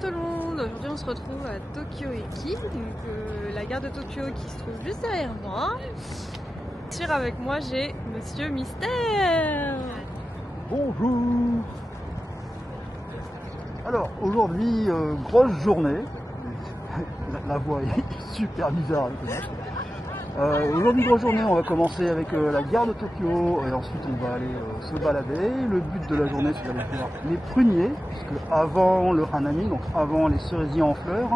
tout le monde, aujourd'hui on se retrouve à Tokyo Eki, donc la gare de Tokyo qui se trouve juste derrière moi. Avec moi j'ai Monsieur Mystère. Bonjour. Alors aujourd'hui, grosse journée. La voix est super bizarre avec le masque. Aujourd'hui grosse journée, on va commencer avec la gare de Tokyo et ensuite on va aller se balader. Le but de la journée c'est d'aller voir les pruniers, puisque avant le Hanami, donc avant les cerisiers en fleurs,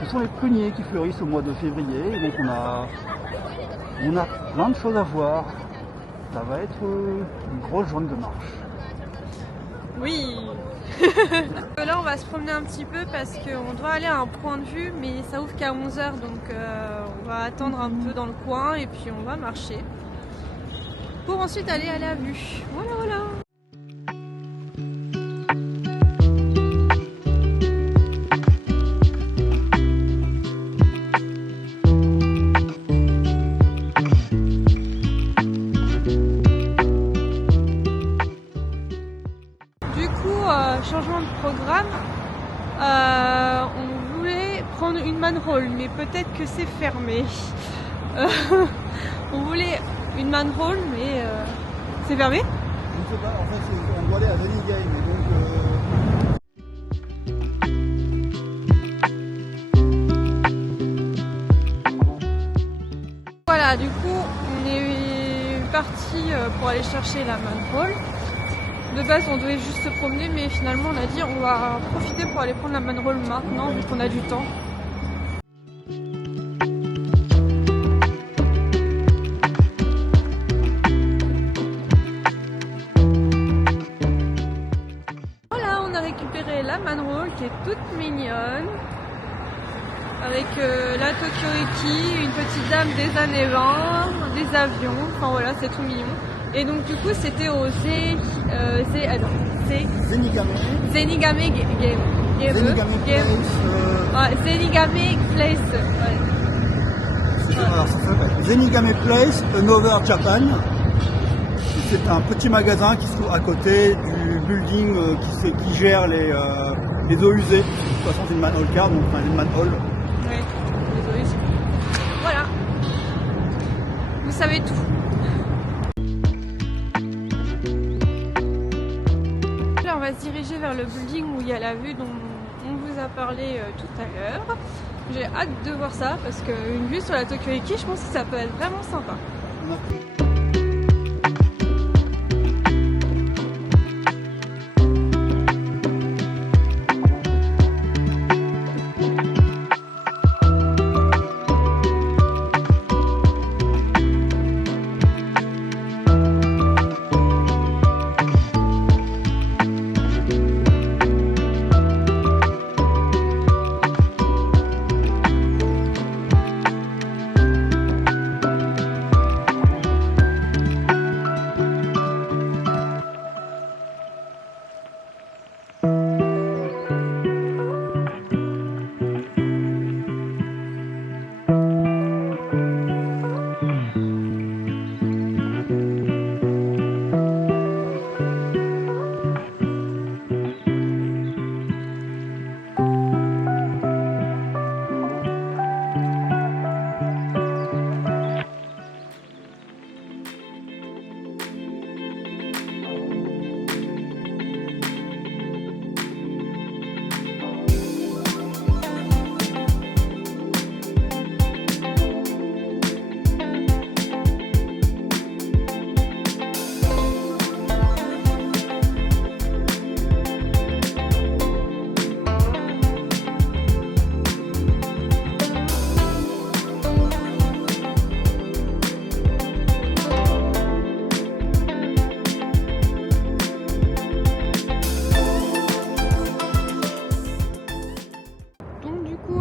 ce sont les pruniers qui fleurissent au mois de février. Donc on a plein de choses à voir. Ça va être une grosse journée de marche. Oui. Là on va se promener un petit peu parce qu'on doit aller à un point de vue, mais ça ouvre qu'à 11 h, donc on va attendre un peu dans le coin et puis on va marcher pour ensuite aller à la vue. Voilà. Changement de programme, on voulait prendre une manhole, mais peut-être que c'est fermé. On voulait une manhole, mais c'est fermé. Je ne sais pas, en fait on doit aller à Zenigame, et donc... Voilà, du coup on est parti pour aller chercher la manhole. De base on devait juste se promener, mais finalement on a dit on va profiter pour aller prendre la manhole maintenant vu qu'on a du temps. Voilà, on a récupéré la manhole qui est toute mignonne avec la Tokyo Eki, une petite dame des années 20, des avions, enfin voilà, c'est tout mignon. Et donc du coup c'était au Zenigame Place. Alors ça s'appelle Zenigame Place, Another Japan. C'est un petit magasin qui se trouve à côté du building qui gère les eaux usées. De toute façon c'est une manhole car, donc une manhole. Oui, les eaux usées. Voilà. Vous savez tout. On va se diriger vers le building où il y a la vue dont on vous a parlé tout à l'heure. J'ai hâte de voir ça parce qu'une vue sur la Tokyo Eki, je pense que ça peut être vraiment sympa.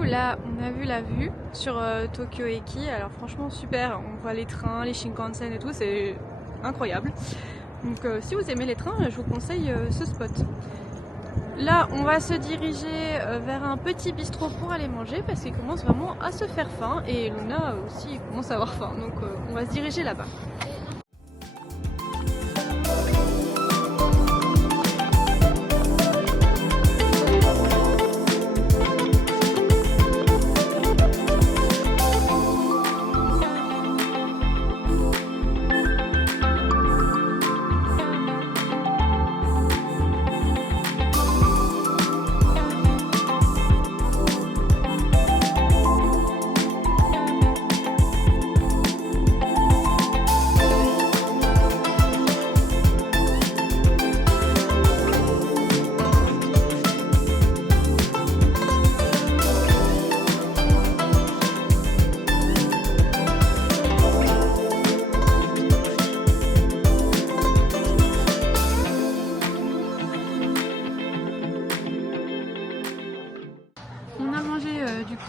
Là, on a vu la vue sur Tokyo Eki, alors franchement super, on voit les trains, les Shinkansen et tout, c'est incroyable. Donc si vous aimez les trains, je vous conseille ce spot. Là, on va se diriger vers un petit bistrot pour aller manger parce qu'il commence vraiment à se faire faim et Luna aussi commence à avoir faim, donc on va se diriger là-bas.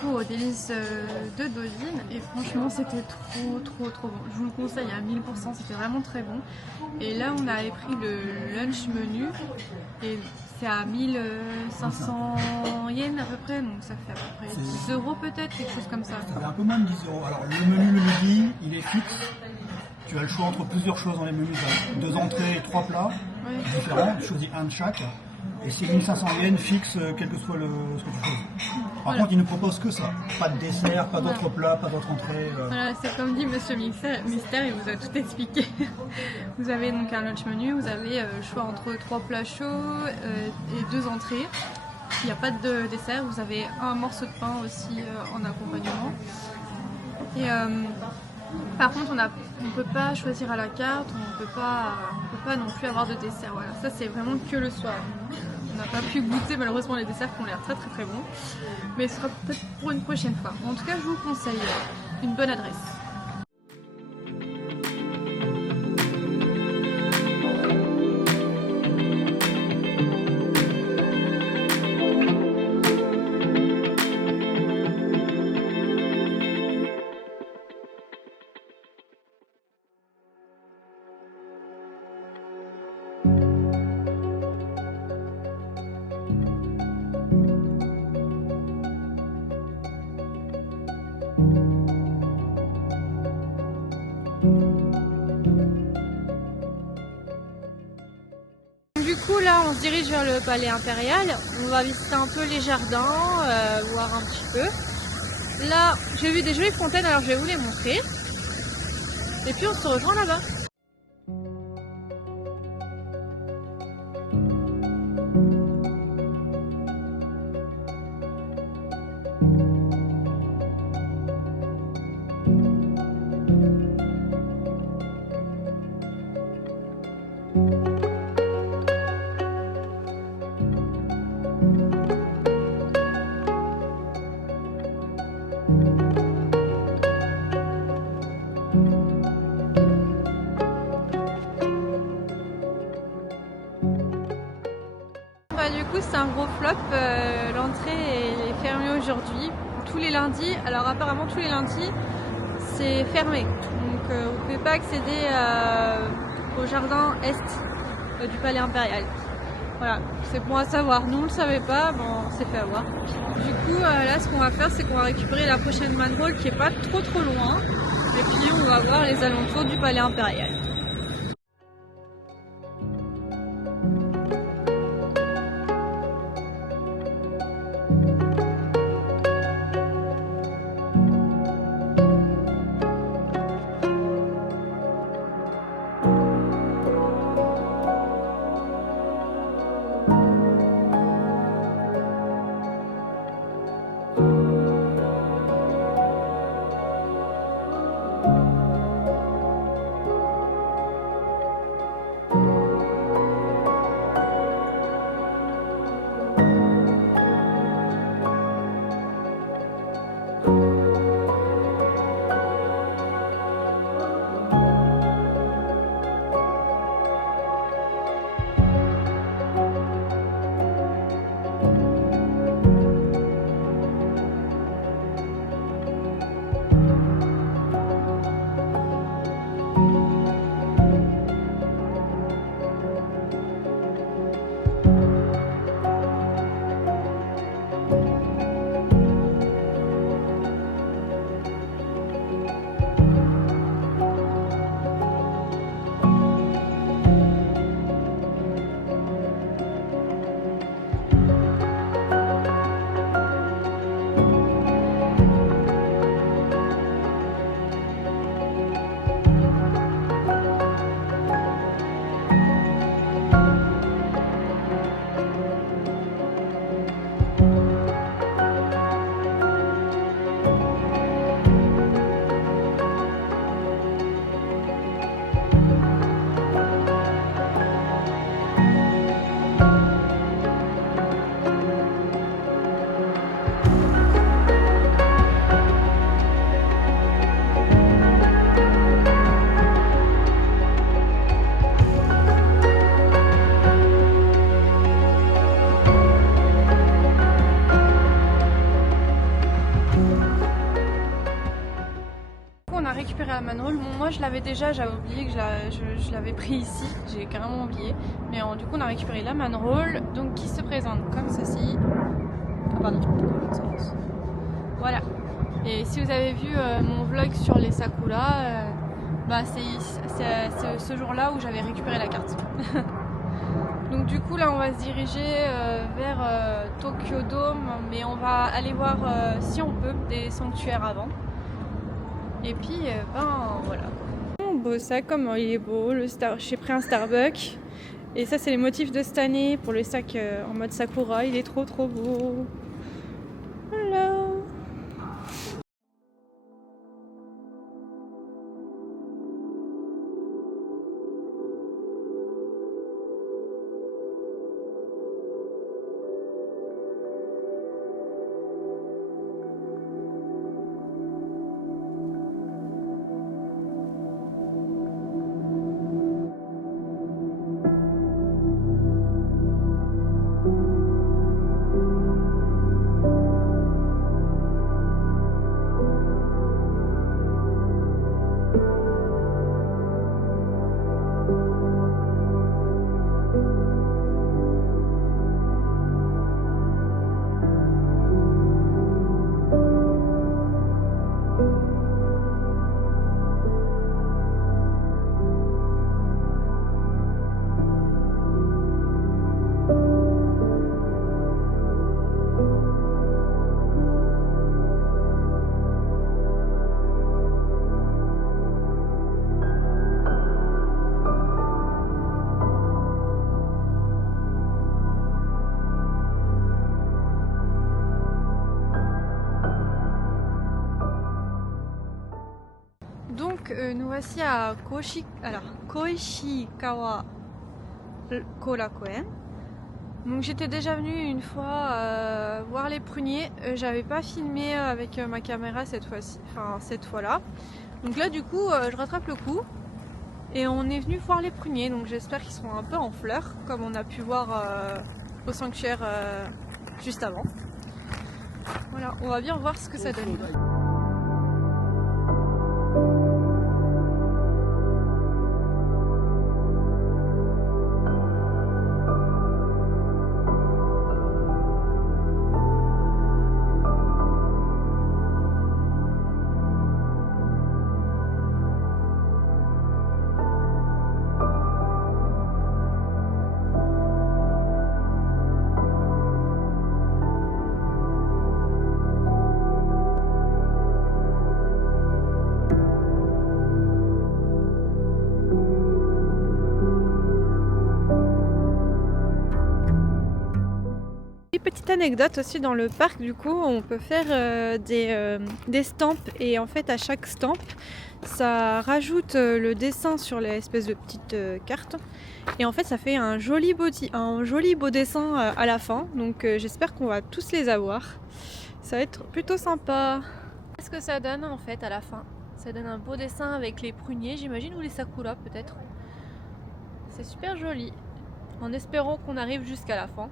coup au délice de Dodine et franchement c'était trop bon. Je vous le conseille à 1000%, c'était vraiment très bon. Et là on avait pris le lunch menu et c'est à 1500 yens à peu près, donc ça fait à peu près 10 euros peut-être, quelque chose comme ça. Ça fait un peu moins de 10 euros. Alors le menu le midi, il est fixe. Tu as le choix entre plusieurs choses dans les menus. Tu as 2 entrées et 3 plats différents. Tu choisis un de chaque. Et c'est 1500 yens fixe, quel que soit ce que tu choisis. Par contre, il ne propose que ça. Pas de dessert, pas d'autres plats, pas d'autres entrées. Voilà, c'est comme dit Monsieur Mystère, il vous a tout expliqué. Vous avez donc un lunch menu, vous avez le choix entre 3 plats chauds et 2 entrées. Il n'y a pas de dessert, vous avez un morceau de pain aussi en accompagnement. Et par contre, on ne peut pas choisir à la carte, on ne peut pas non plus avoir de dessert. Voilà, ça c'est vraiment que le soir. On n'a pas pu goûter malheureusement les desserts qui ont l'air très bon, mais ce sera peut-être pour une prochaine fois. En tout cas, je vous conseille une bonne adresse. Du coup là on se dirige vers le palais impérial, on va visiter un peu les jardins, voir un petit peu. Là j'ai vu des jolies fontaines, alors je vais vous les montrer. Et puis on se rejoint là-bas. Du coup c'est un gros flop, l'entrée est fermée aujourd'hui, tous les lundis. Alors apparemment tous les lundis c'est fermé, donc vous ne pouvez pas accéder au jardin est du palais impérial. Voilà, c'est bon à savoir, nous on ne le savait pas, bon, on s'est fait avoir. Du coup là ce qu'on va faire c'est qu'on va récupérer la prochaine manroll qui est pas trop loin, et puis on va voir les alentours du palais impérial. je l'avais déjà, j'avais oublié que je l'avais pris ici, j'ai carrément oublié. Mais du coup on a récupéré la manroll, donc qui se présente comme ceci. Ah pardon, dans l'autre sens. Voilà. Et si vous avez vu mon vlog sur les sakura, bah c'est ce jour-là où j'avais récupéré la carte. Donc du coup là on va se diriger vers Tokyo Dome, mais on va aller voir si on peut des sanctuaires avant. Et puis ben voilà. Mon beau sac, comment il est beau, j'ai pris un Starbucks. Et ça c'est les motifs de cette année pour le sac en mode sakura, il est trop beau. Voilà. Donc nous voici à Koishikawa Korakuen. Donc j'étais déjà venue une fois voir les pruniers. J'avais pas filmé avec ma caméra cette fois-là. Donc là du coup je rattrape le coup et on est venu voir les pruniers. Donc j'espère qu'ils seront un peu en fleurs comme on a pu voir au sanctuaire juste avant. Voilà, on va bien voir ce que ça donne. Petite anecdote aussi dans le parc, du coup on peut faire des stamps et en fait à chaque stamp ça rajoute le dessin sur l'espèce de petite carte et en fait ça fait un joli beau dessin à la fin, donc j'espère qu'on va tous les avoir, ça va être plutôt sympa. Qu'est-ce que ça donne en fait à la fin? Ça donne un beau dessin avec les pruniers j'imagine, ou les sakura peut-être. C'est super joli, en espérant qu'on arrive jusqu'à la fin.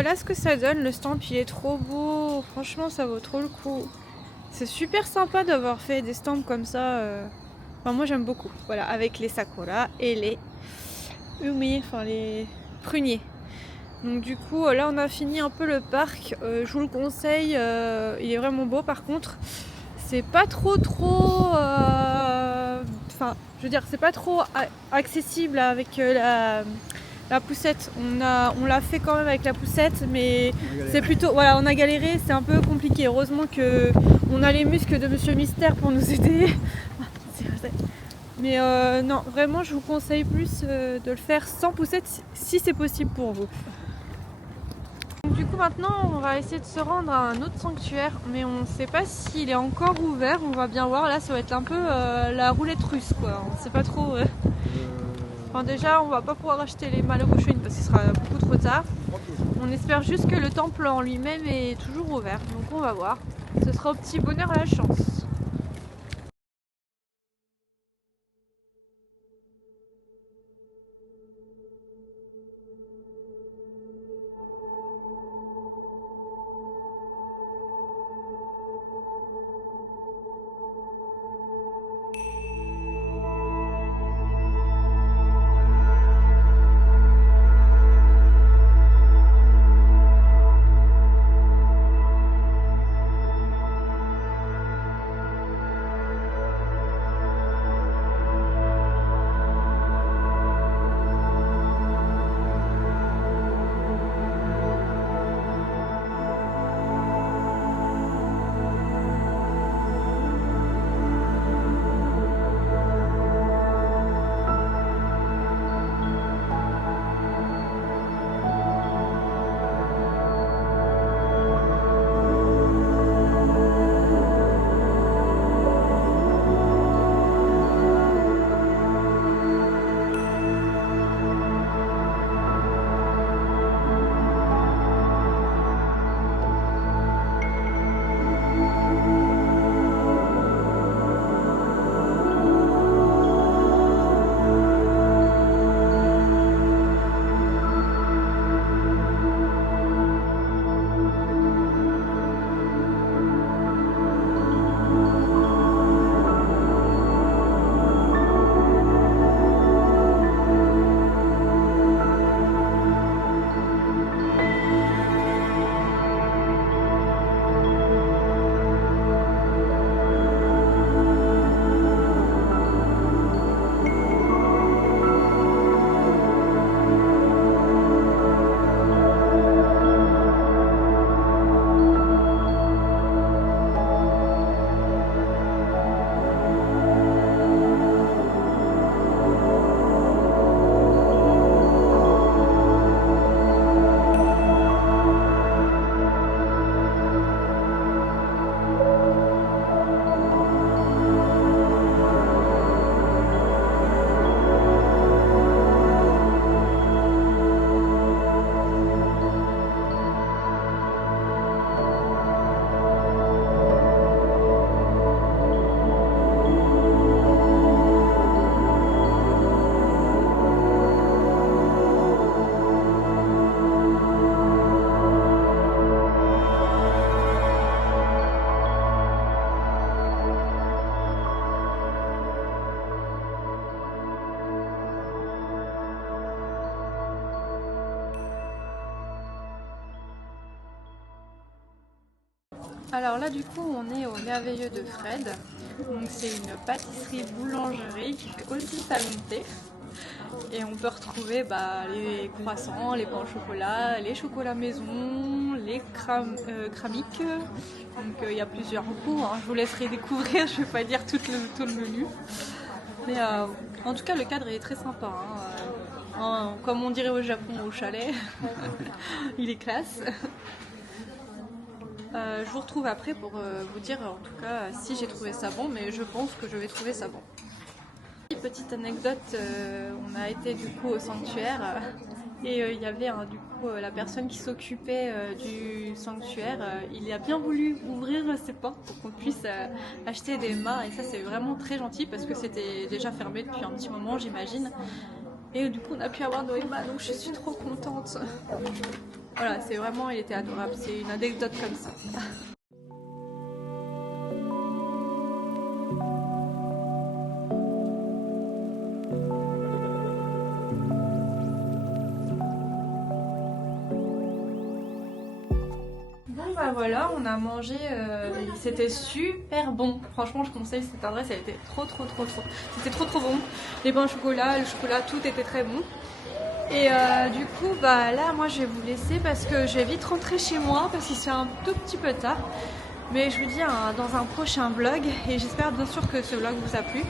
voilà ce que ça donne, le stamp il est trop beau, franchement ça vaut trop le coup. C'est super sympa d'avoir fait des stamps comme ça, enfin moi j'aime beaucoup, voilà, avec les sakura et les umi, enfin les pruniers. Donc du coup là on a fini un peu le parc, je vous le conseille, il est vraiment beau par contre. C'est pas trop enfin je veux dire c'est pas trop accessible avec la poussette. On l'a fait quand même avec la poussette, mais c'est plutôt, voilà, on a galéré, c'est un peu compliqué. Heureusement que on a les muscles de Monsieur Mystère pour nous aider. Mais non, vraiment je vous conseille plus de le faire sans poussette si c'est possible pour vous. Du coup maintenant on va essayer de se rendre à un autre sanctuaire, mais on ne sait pas s'il est encore ouvert, on va bien voir. Là ça va être un peu la roulette russe quoi, on ne sait pas trop. Enfin déjà on va pas pouvoir acheter les Malogoshuin parce qu'il sera beaucoup trop tard. On espère juste que le temple en lui-même est toujours ouvert, donc on va voir. Ce sera au petit bonheur à la chance. Alors là du coup on est au Merveilleux de Fred, donc c'est une pâtisserie boulangerie qui fait aussi salon de thé et on peut retrouver les croissants, les pains au chocolat, les chocolats maison, les cramiques, donc il y a plusieurs goûts, hein. Je vous laisserai découvrir, je ne vais pas dire tout le menu, mais en tout cas le cadre est très sympa, hein. Comme on dirait au Japon au chalet, il est classe. Je vous retrouve après pour vous dire en tout cas si j'ai trouvé ça bon, mais je pense que je vais trouver ça bon. Petite anecdote, on a été du coup au sanctuaire et il y avait du coup la personne qui s'occupait du sanctuaire, il a bien voulu ouvrir ses portes pour qu'on puisse acheter des mâts et ça c'est vraiment très gentil parce que c'était déjà fermé depuis un petit moment j'imagine. Et du coup on a pu avoir nos mâts donc je suis trop contente. Voilà, c'est vraiment, il était adorable. C'est une anecdote comme ça. Bah voilà, on a mangé, c'était super bon. Franchement, je conseille cette adresse, elle était trop. C'était trop bon. Les pains au chocolat, le chocolat, tout était très bon. Et du coup, bah là, moi, je vais vous laisser parce que je vais vite rentrer chez moi parce qu'il se fait un tout petit peu tard. Mais je vous dis dans un prochain vlog et j'espère bien sûr que ce vlog vous a plu.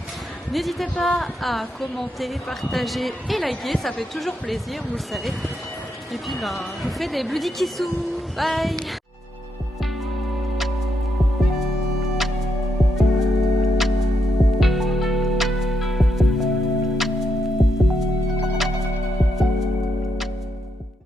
N'hésitez pas à commenter, partager et liker, ça fait toujours plaisir, vous le savez. Et puis, ben, je vous fais des bloody kissous. Bye!